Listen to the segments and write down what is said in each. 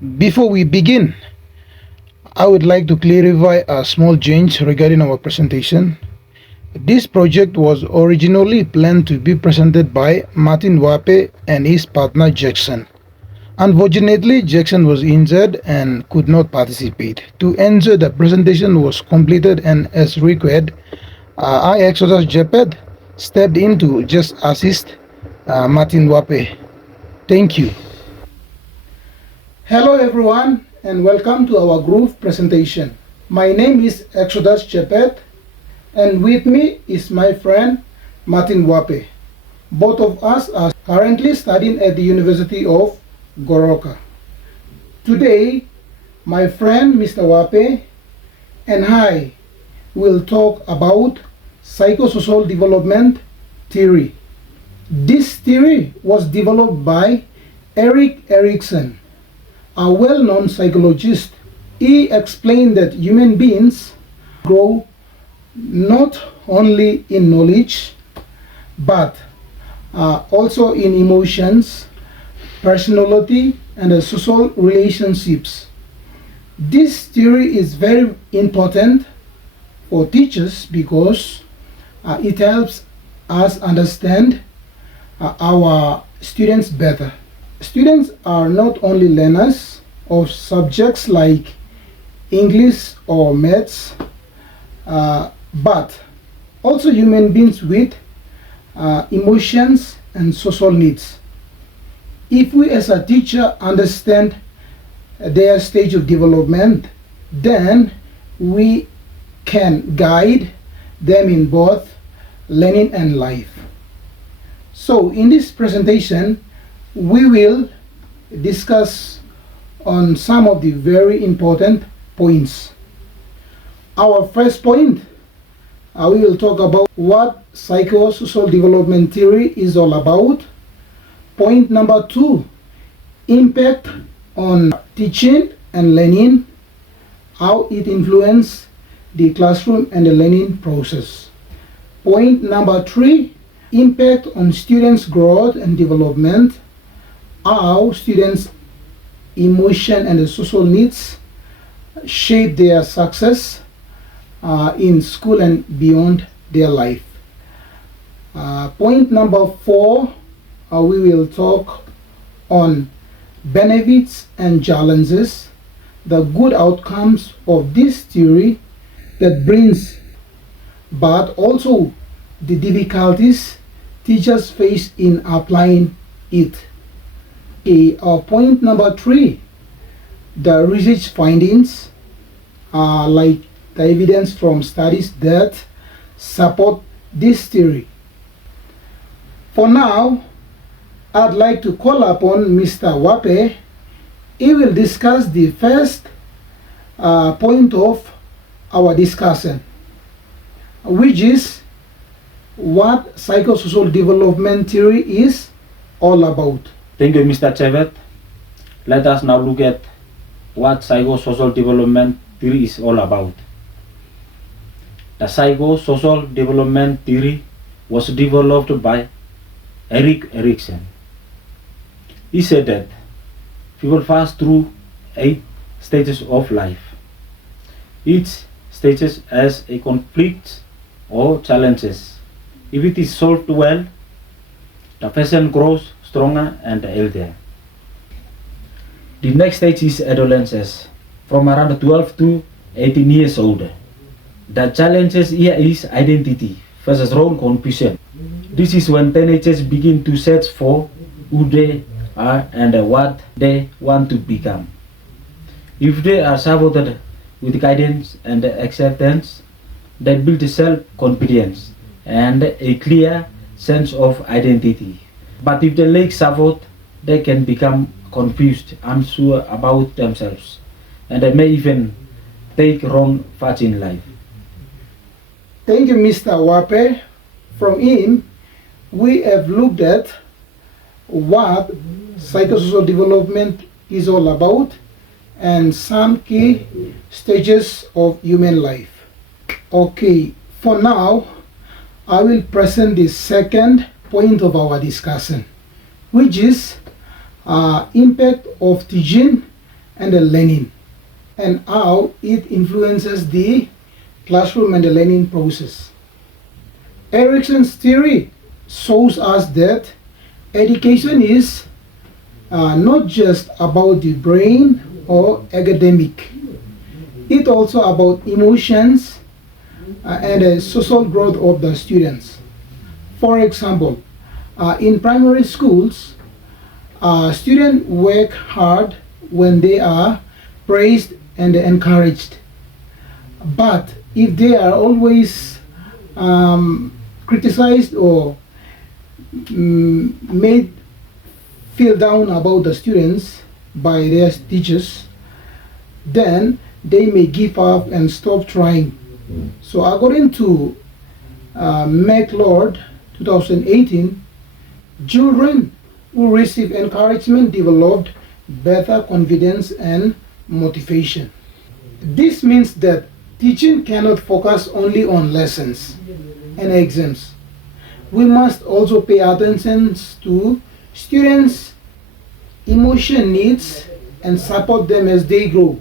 Before we begin, I would like to clarify a small change regarding our presentation. This project was originally planned to be presented by Martin Wape and his partner Jackson. Unfortunately, Jackson was injured and could not participate. To ensure the presentation was completed and as required, I, Exodus Japet, stepped in to just assist Martin Wape. Thank you. Hello everyone and welcome to our group presentation. My name is Exodus Japet and with me is my friend Martin Wape. Both of us are currently studying at the University of Goroka. Today, my friend Mr. Wape and I will talk about psychosocial development theory. This theory was developed by Erik Erikson, a well-known psychologist. He explained that human beings grow not only in knowledge but also in emotions, personality, and social relationships. This theory is very important for teachers because it helps us understand our students better. Students are not only learners of subjects like English or maths, but also human beings with emotions and social needs. If we as a teacher understand their stage of development, then we can guide them in both learning and life. So in this presentation, we will discuss on some of the very important points. Our first point, we will talk about what psychosocial development theory is all about. Point number 2, impact on teaching and learning, how it influences the classroom and the learning process. Point number 3, impact on students' growth and development, how students' emotion and the social needs shape their success in school and beyond their life. Point number 4, we will talk on benefits and challenges, the good outcomes of this theory that brings, but also the difficulties teachers face in applying it. Point number 3, the research findings, like the evidence from studies that support this theory. For now, I'd like to call upon Mr. Wape. He will discuss the first point of our discussion, which is what psychosocial development theory is all about. Thank you, Mr. Chevet. Let us now look at what psychosocial development theory is all about. The psychosocial development theory was developed by Erik Erikson. He said that people pass through 8 stages of life. Each stage has a conflict or challenges. If it is solved well, the person grows stronger and healthier. The next stage is adolescence, from around 12 to 18 years old. The challenges here is identity versus role confusion. This is when teenagers begin to search for who they are and what they want to become. If they are supported with guidance and acceptance, they build self-confidence and a clear sense of identity. But if they lack support, they can become confused, unsure about themselves, and they may even take wrong paths in life. Thank you, Mr. Wape. From him, we have looked at what psychosocial development is all about and some key stages of human life. Okay, for now, I will present the second point of our discussion, which is impact of teaching and the learning, and how it influences the classroom and the learning process. Erickson's theory shows us that education is not just about the brain or academic. It's also about emotions and the social growth of the students. For example, in primary schools, students work hard when they are praised and encouraged. But if they are always criticized or made feel down about the students by their teachers, then they may give up and stop trying. So according to McLeod 2018, children who receive encouragement developed better confidence and motivation. This means that teaching cannot focus only on lessons and exams. We must also pay attention to students' emotion needs and support them as they grow.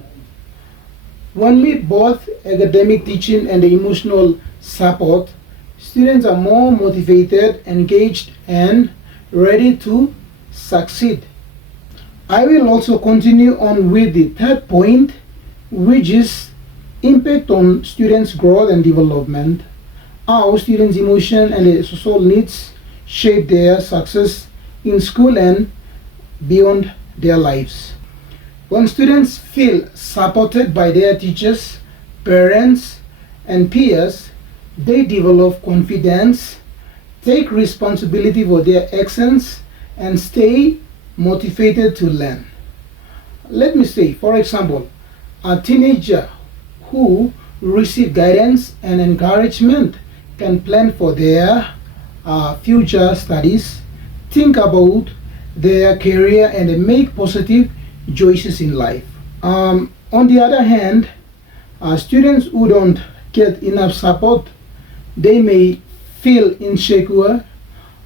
Only both academic teaching and emotional support, students are more motivated, engaged, and ready to succeed. I will also continue on with the third point, which is impact on students' growth and development, how students' emotion and social needs shape their success in school and beyond their lives. When students feel supported by their teachers, parents, and peers, they develop confidence, take responsibility for their actions, and stay motivated to learn. Let me say, for example, a teenager who receive guidance and encouragement can plan for their future studies, think about their career, and make positive choices in life. On the other hand, students who don't get enough support, they may feel insecure,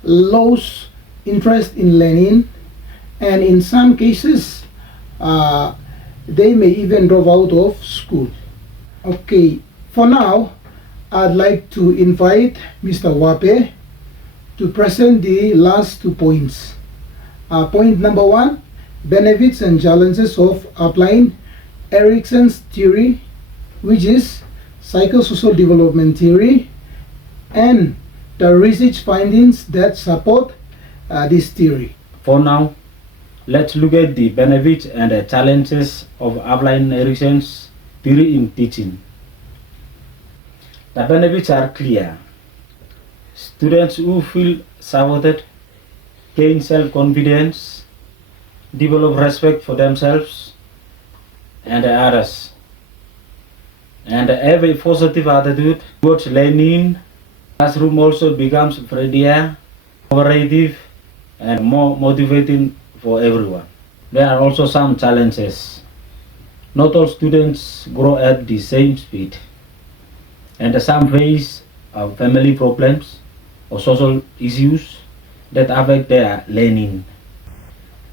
lose interest in learning, and in some cases, they may even drop out of school. Okay, for now, I'd like to invite Mr. Wape to present the last 2 points. Point number 1, benefits and challenges of applying Erickson's theory, which is psychosocial development theory, and the research findings that support this theory. For now, let's look at the benefits and the challenges of applying Erickson's theory in teaching. The benefits are clear. Students who feel supported gain self-confidence, develop respect for themselves and others, and have a positive attitude towards learning. Classroom also becomes friendlier, cooperative, and more motivating for everyone. There are also some challenges. Not all students grow at the same speed, and some face family problems or social issues that affect their learning.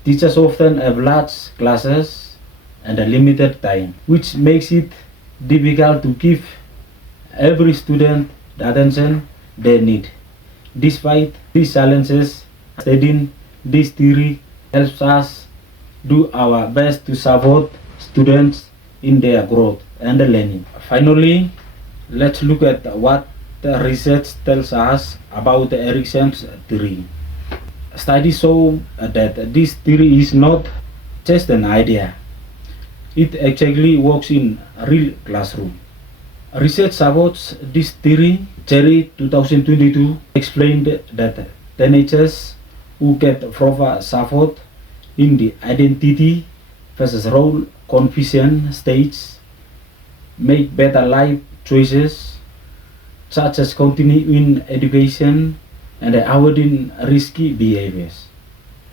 Teachers often have large classes and a limited time, which makes it difficult to give every student the attention they need. Despite these challenges, studying this theory helps us do our best to support students in their growth and learning. Finally, let's look at what the research tells us about the Erickson's theory. Studies show that this theory is not just an idea. It actually works in a real classroom. Research supports this theory. Cherry 2022 explained that teenagers who get proper support in the identity versus role confusion stage make better life choices, such as continuing education and avoiding risky behaviors.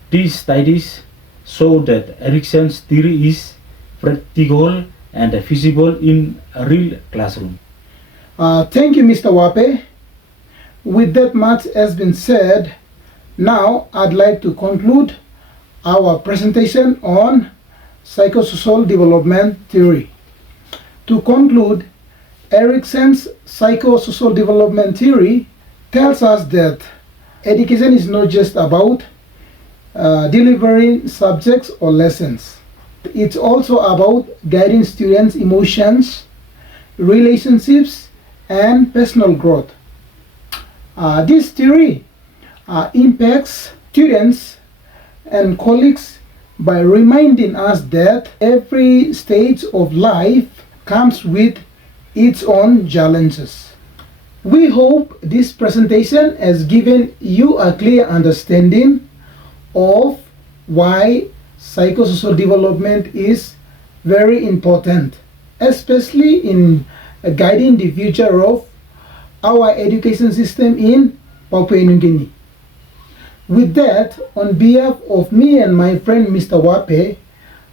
These studies show that Erickson's theory is practical and feasible in a real classroom. Thank you, Mr. Wape. With that much has been said, now I'd like to conclude our presentation on psychosocial development theory. To conclude, Erikson's psychosocial development theory tells us that education is not just about delivering subjects or lessons. It's also about guiding students' emotions, relationships, and personal growth. This theory impacts students and colleagues by reminding us that every stage of life comes with its own challenges. We hope this presentation has given you a clear understanding of why psychosocial development is very important, especially in guiding the future of our education system in Papua New Guinea. With that, on behalf of me and my friend Mr. Wape,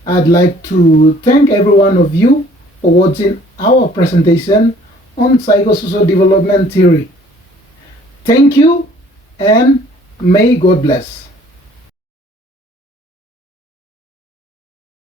I'd like to thank every one of you for watching our presentation on psychosocial development theory. Thank you and may God bless.